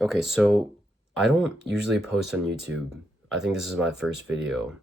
Okay, so I don't usually post on YouTube. I think this is my first video,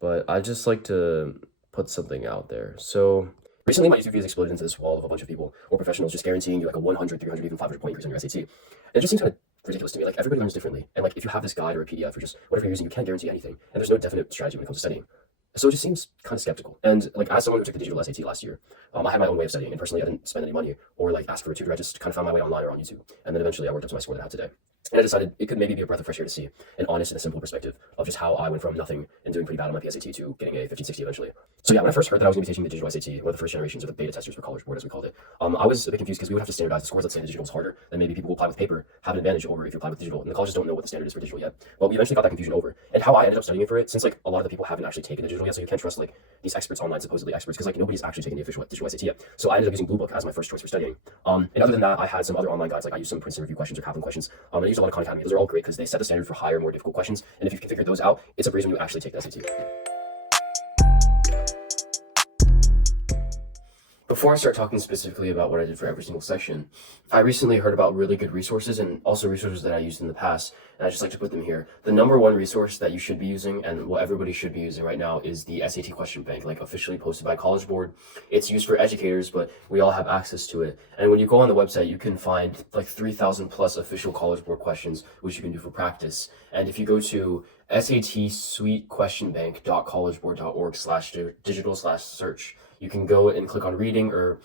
but I just like to put something out there. So recently my YouTube views exploded into this wall of a bunch of people or professionals just guaranteeing you like a 100, 300, even 500 point increase on your SAT. And it just seems kind of ridiculous to me. Like everybody learns differently. And like if you have this guide or a PDF or just whatever you're using, you can't guarantee anything. And there's no definite strategy when it comes to studying. So it just seems kind of skeptical. And like as someone who took the digital SAT last year, I had my own way of studying, and personally, I didn't spend any money or like ask for a tutor. I just kind of found my way online or on YouTube, and then eventually I worked up to my score that I have today. And I decided it could maybe be a breath of fresh air to see an honest and a simple perspective of just how I went from nothing and doing pretty bad on my PSAT to getting a 1560 eventually. So yeah, when I first heard that I was going to be taking the digital SAT, one of the first generations of the beta testers for College Board, as we called it, I was a bit confused because we would have to standardize the scores. Let's say the digital was harder, then maybe people who apply with paper have an advantage over if you apply with digital. And the colleges don't know what the standard is for digital yet. Well, we eventually got that confusion over. And how I ended up studying for it, since like a lot of the people haven't actually taken the digital yet, so you can't trust like these experts online, supposedly experts, because like nobody's actually taken the official digital SAT yet. So I ended up using Blue Book as my first choice for studying. And other than that, I had some other online guides, like I used some Princeton Review questions or Kaplan questions. And I used a lot of Khan Academy. Those are all great because they set the standard for higher, more difficult questions. And if you can figure those out, it's a breeze when you actually take the SAT. Before I start talking specifically about what I did for every single section, I recently heard about really good resources and also resources that I used in the past, and I just like to put them here. The number one resource that you should be using and what everybody should be using right now is the SAT question bank, like officially posted by College Board. It's used for educators, but we all have access to it. And when you go on the website, you can find like 3,000 plus official College Board questions, which you can do for practice. And if you go to satsuitequestionbank.collegeboard.org/digital/search, you can go and click on reading or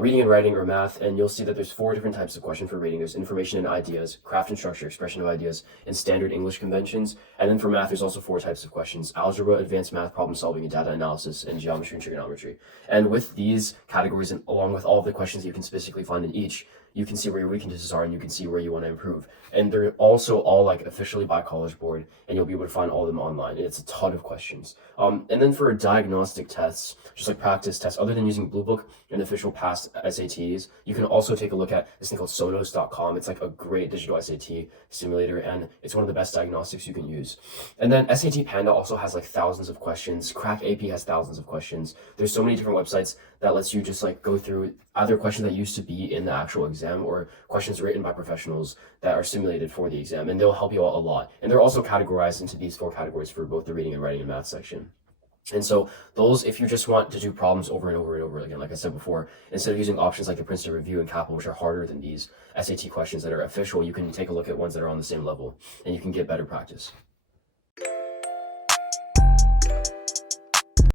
reading and writing or math, and you'll see that there's four different types of question for reading. There's information and ideas, craft and structure, expression of ideas, and standard English conventions. And then for math, there's also four types of questions: algebra, advanced math, problem solving, and data analysis, and geometry and trigonometry. And with these categories, and along with all of the questions you can specifically find in each, you can see where your weaknesses are and you can see where you want to improve. And they're also all like officially by College Board, and you'll be able to find all of them online. And it's a ton of questions. And then for diagnostic tests, just like practice tests, other than using Blue Book and official past SATs, you can also take a look at this thing called Sonos.com. It's like a great digital SAT simulator, and it's one of the best diagnostics you can use. And then SAT Panda also has like thousands of questions. Crack AP has thousands of questions. There's so many different websites that lets you just like go through either questions that used to be in the actual exam or questions written by professionals that are simulated for the exam, and they'll help you out a lot. And they're also categorized into these four categories for both the reading and writing and math section. And so those, if you just want to do problems over and over and over again, like I said before, instead of using options like the Princeton Review and Kaplan, which are harder than these SAT questions that are official, you can take a look at ones that are on the same level, and you can get better practice.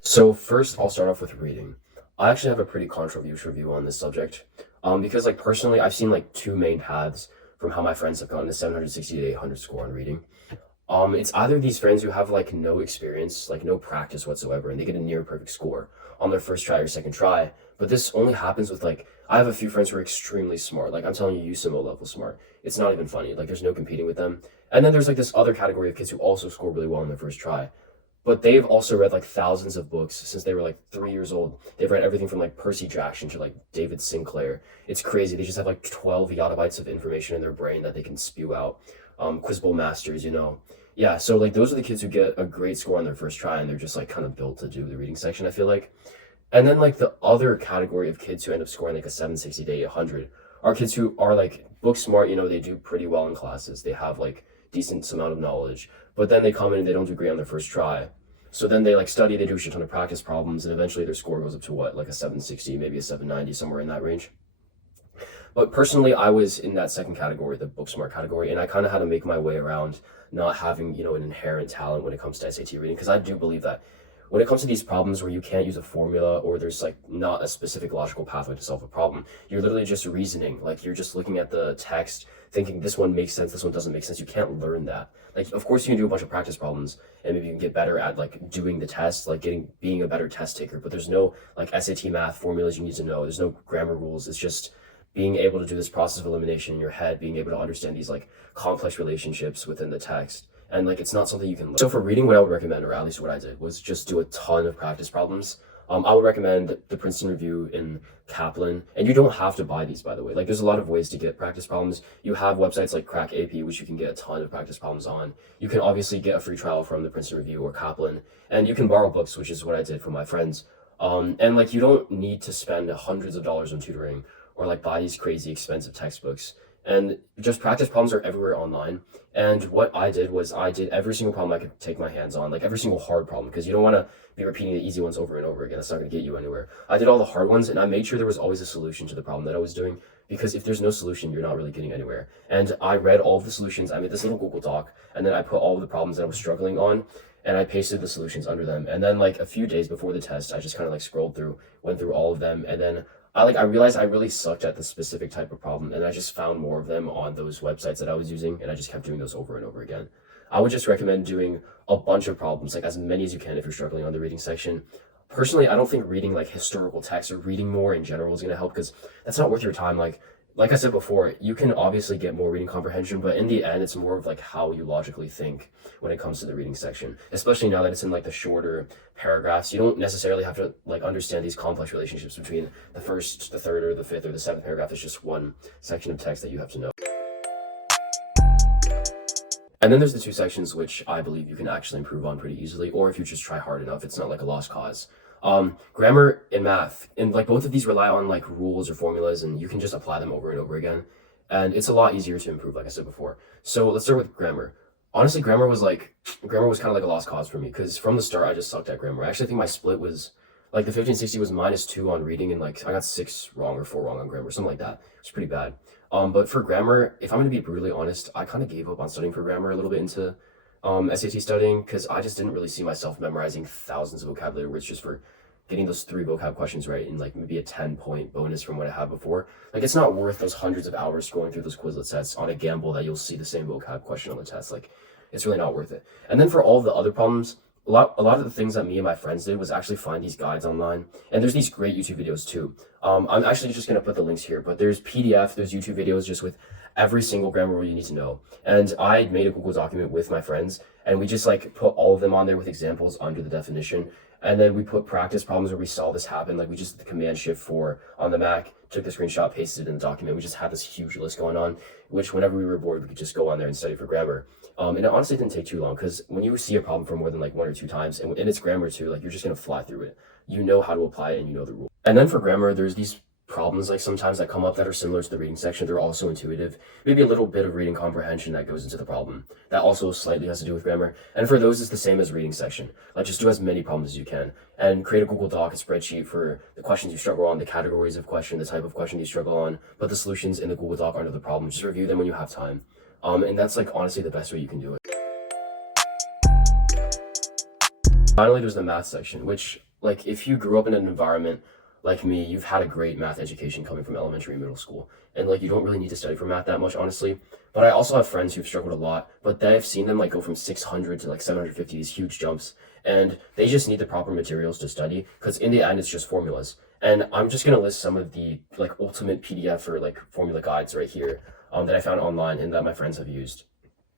So first, I'll start off with reading. I actually have a pretty controversial view on this subject, because like personally, I've seen like two main paths from how my friends have gotten a 760 to 800 score on reading. It's either these friends who have like no experience, like no practice whatsoever, and they get a near perfect score on their first try or second try. But this only happens with like, I have a few friends who are extremely smart. Like I'm telling you, USIMO level smart. It's not even funny. Like there's no competing with them. And then there's like this other category of kids who also score really well on their first try. But they've also read like thousands of books since they were like 3 years old. They've read everything from like Percy Jackson to like David Sinclair. It's crazy. They just have like 12 yottabytes of information in their brain that they can spew out. Quiz Bowl masters, you know. Yeah, so like those are the kids who get a great score on their first try, and they're just like kind of built to do the reading section, I feel like. And then like the other category of kids who end up scoring like a 760 to 800 are kids who are like book smart, you know, they do pretty well in classes. They have like decent amount of knowledge, but then they come in and they don't do great on their first try. So then they like study, they do a shit ton of practice problems, and eventually their score goes up to what, like a 760, maybe a 790, somewhere in that range. But personally, I was in that second category, the book smart category, and I kind of had to make my way around not having, you know, an inherent talent when it comes to SAT reading, because I do believe that when it comes to these problems where you can't use a formula or there's like not a specific logical pathway to solve a problem, you're literally just reasoning. Like you're just looking at the text, thinking this one makes sense, this one doesn't make sense. You can't learn that. Like, of course, you can do a bunch of practice problems and maybe you can get better at like doing the test, like being a better test taker. But there's no like SAT math formulas you need to know. There's no grammar rules. It's just being able to do this process of elimination in your head, being able to understand these like complex relationships within the text. And like it's not something you can learn. So for reading, what I would recommend, or at least what I did, was just do a ton of practice problems. I would recommend the Princeton Review in Kaplan, and you don't have to buy these, by the way. Like there's a lot of ways to get practice problems. You have websites like Crack AP, which you can get a ton of practice problems on. You can obviously get a free trial from the Princeton Review or Kaplan, and you can borrow books, which is what I did from my friends. And like you don't need to spend hundreds of dollars on tutoring or like buy these crazy expensive textbooks. and just practice problems are everywhere online. And what I did was I did every single problem I could take my hands on, like every single hard problem, because you don't want to be repeating the easy ones over and over again. That's not going to get you anywhere. I did all the hard ones, and I made sure there was always a solution to the problem that I was doing, because if there's no solution, you're not really getting anywhere. And I read all of the solutions. I made this little Google Doc, and then I put all of the problems that I was struggling on, and I pasted the solutions under them. And then like a few days before the test, I just kind of like scrolled through, went through all of them, and then I realized I really sucked at the specific type of problem, and I just found more of them on those websites that I was using, and I just kept doing those over and over again. I would just recommend doing a bunch of problems, like as many as you can if you're struggling on the reading section. Personally, I don't think reading like historical text or reading more in general is going to help, because that's not worth your time. Like I said before, you can obviously get more reading comprehension, but in the end, it's more of like how you logically think when it comes to the reading section, especially now that it's in like the shorter paragraphs. You don't necessarily have to like understand these complex relationships between the first, the third, or the fifth, or the seventh paragraph. It's just one section of text that you have to know. And then there's the two sections which I believe you can actually improve on pretty easily, or if you just try hard enough, it's not like a lost cause. Grammar and math, and like both of these rely on like rules or formulas, and you can just apply them over and over again. And it's a lot easier to improve, like I said before. So let's start with grammar. Honestly, grammar was kind of like a lost cause for me, because from the start I just sucked at grammar. I actually think my split was like the 1560 was -2 on reading, and like I got 6 wrong or 4 wrong on grammar, something like that. It's pretty bad. But for grammar, if I'm going to be brutally honest, I kind of gave up on studying for grammar a little bit into SAT studying, because I just didn't really see myself memorizing thousands of vocabulary words just for getting those 3 vocab questions right, and like maybe a 10-point bonus from what I had before. Like, it's not worth those hundreds of hours scrolling through those Quizlet sets on a gamble that you'll see the same vocab question on the test. Like, it's really not worth it. And then for all of the other problems, a lot of the things that me and my friends did was actually find these guides online, and there's these great YouTube videos too. I'm actually just gonna put the links here, but there's PDF, there's YouTube videos just with every single grammar rule you need to know. And I made a Google document with my friends, and we just like put all of them on there with examples under the definition. And then we put practice problems where we saw this happen. Like, we just did the Command Shift 4 on the Mac, took the screenshot, pasted it in the document. We just had this huge list going on, which whenever we were bored, we could just go on there and study for grammar. And it honestly didn't take too long, because when you see a problem for more than like 1 or 2 times, and it's grammar too, like, you're just gonna fly through it. You know how to apply it, and you know the rule. And then for grammar, there's these problems like sometimes that come up that are similar to the reading section. They're also intuitive, maybe a little bit of reading comprehension that goes into the problem that also slightly has to do with grammar. And for those, it's the same as reading section. Like, just do as many problems as you can, and create a Google Doc, a spreadsheet for the questions you struggle on, the categories of question, the type of question you struggle on. Put the solutions in the Google Doc under the problem. Just review them when you have time. And that's like honestly the best way you can do it. Finally, there's the math section, which, like, if you grew up in an environment like me, you've had a great math education coming from elementary and middle school. And like, you don't really need to study for math that much, honestly. But I also have friends who've struggled a lot, but they've seen them like go from 600 to like 750, these huge jumps. And they just need the proper materials to study, because in the end, it's just formulas. And I'm just going to list some of the like ultimate PDF or like formula guides right here that I found online and that my friends have used.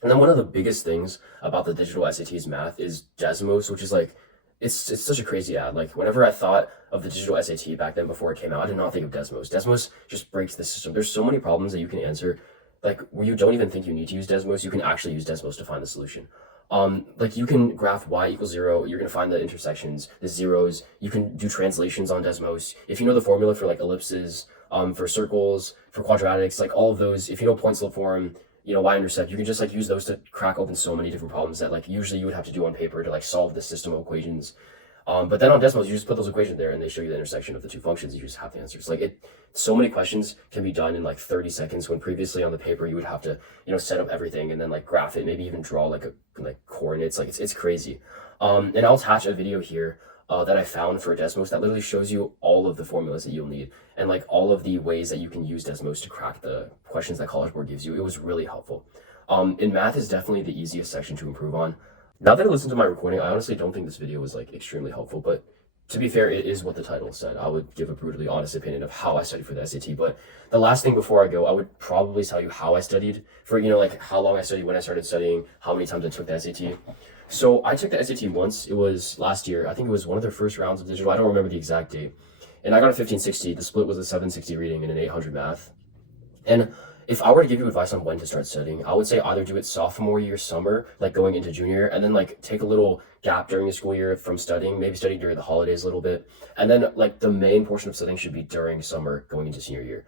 And then one of the biggest things about the digital SATs math is Desmos, which is like, it's such a crazy ad. Like, whenever I thought of the digital SAT back then before it came out, I did not think of Desmos. Desmos just breaks the system. There's so many problems that you can answer, like, where you don't even think you need to use Desmos. You can actually use Desmos to find the solution. Like, you can graph y equals 0. You're going to find the intersections, the zeros. You can do translations on Desmos. If you know the formula for like ellipses, for circles, for quadratics, like all of those, if you know point slope form, y-intercept, you can just like use those to crack open so many different problems that like usually you would have to do on paper to like solve this system of equations. But then on Desmos, you just put those equations there and they show you the intersection of the two functions. You just have the answers. Like, so many questions can be done in like 30 seconds, when previously on the paper you would have to, set up everything and then like graph it, maybe even draw like coordinates. Like, it's crazy. And I'll attach a video here that I found for Desmos that literally shows you all of the formulas that you'll need, and like all of the ways that you can use Desmos to crack the questions that College Board gives you. It was really helpful. And math is definitely the easiest section to improve on. Now that I listened to my recording, I honestly don't think this video was like extremely helpful, but to be fair, it is what the title said. I would give a brutally honest opinion of how I studied for the SAT. But the last thing before I go, I would probably tell you how I studied for, like how long I studied, when I started studying, how many times I took the SAT. So I took the SAT once. It was last year. I think it was one of their first rounds of digital. I don't remember the exact date. And I got a 1560. The split was a 760 reading and an 800 math. And if I were to give you advice on when to start studying, I would say either do it sophomore year summer, like going into junior year, and then like take a little gap during the school year from studying, maybe study during the holidays a little bit. And then like the main portion of studying should be during summer going into senior year.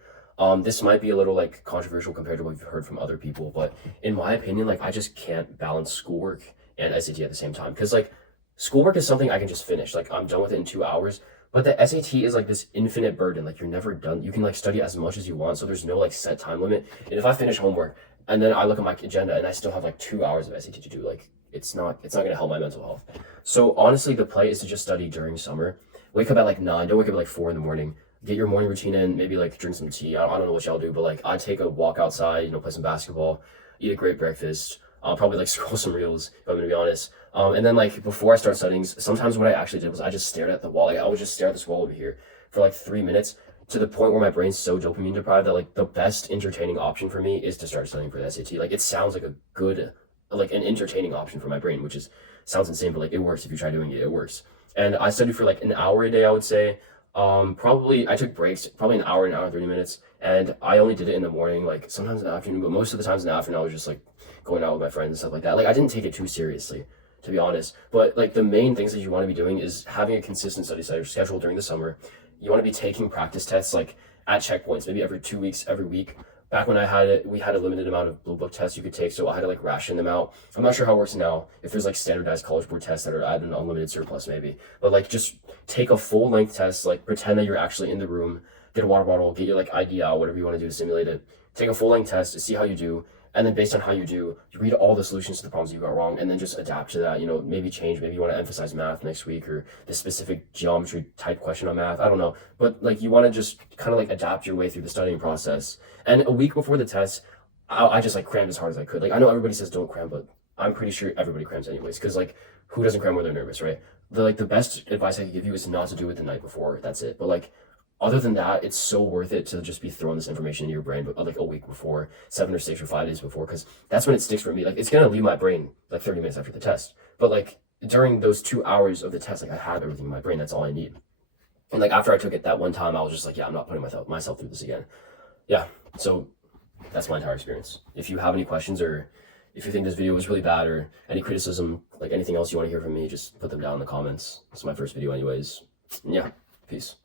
This might be a little like controversial compared to what you've heard from other people, but in my opinion, like I just can't balance schoolwork and SAT at the same time. Because like schoolwork is something I can just finish. Like I'm done with it in 2 hours. But the SAT is like this infinite burden. Like you're never done. You can like study as much as you want. So there's no like set time limit. And if I finish homework and then I look at my agenda and I still have like 2 hours of SAT to do, like it's not gonna help my mental health. So honestly, the play is to just study during summer. Wake up at like 9. Don't wake up at like 4 in the morning. Get your morning routine in. Maybe like drink some tea. I don't know what y'all do, but like I take a walk outside. Play some basketball. Eat a great breakfast. I'll probably like scroll some reels, if I'm gonna be honest. And then like before I start studying, sometimes what I actually did was I just stared at the wall. Like I would just stare at this wall over here for like 3 minutes to the point where my brain's so dopamine deprived that like the best entertaining option for me is to start studying for the SAT. Like it sounds like a good, like an entertaining option for my brain, which is sounds insane, but like it works if you try doing it. It works. And I studied for like an hour a day, I would say. Probably I took breaks, probably an hour and 30 minutes, and I only did it in the morning, like sometimes in the afternoon, but most of the times in the afternoon I was just like going out with my friends and stuff like that. Like I didn't take it too seriously, to be honest. But like the main things that you want to be doing is having a consistent study schedule during the summer. You want to be taking practice tests like at checkpoints, maybe every 2 weeks, every week. Back when I had it, we had a limited amount of blue book tests you could take, so I had to like ration them out. I'm not sure how it works now, if there's like standardized college board tests that are at an unlimited surplus maybe. But like just take a full length test, like pretend that you're actually in the room, get a water bottle, get your like ID out, whatever you want to do to simulate it. Take a full length test to see how you do. And then based on how you do, you read all the solutions to the problems you got wrong and then just adapt to that, maybe change. Maybe you want to emphasize math next week or the specific geometry type question on math. I don't know. But like you want to just kind of like adapt your way through the studying process. And a week before the test, I just like crammed as hard as I could. Like I know everybody says don't cram, but I'm pretty sure everybody crams anyways. Because like who doesn't cram when they're nervous, right? The best advice I could give you is not to do it the night before. That's it. But like other than that, it's so worth it to just be throwing this information into your brain, but like a week before, 7 or 6 or 5 days before, because that's when it sticks for me. Like it's gonna leave my brain like 30 minutes after the test, but like during those 2 hours of the test, like I have everything in my brain. That's all I need. And like after I took it that one time, I was just like, yeah, I'm not putting myself through this again. Yeah. So that's my entire experience. If you have any questions or if you think this video was really bad or any criticism, like anything else you want to hear from me, just put them down in the comments. It's my first video anyways. And yeah, peace.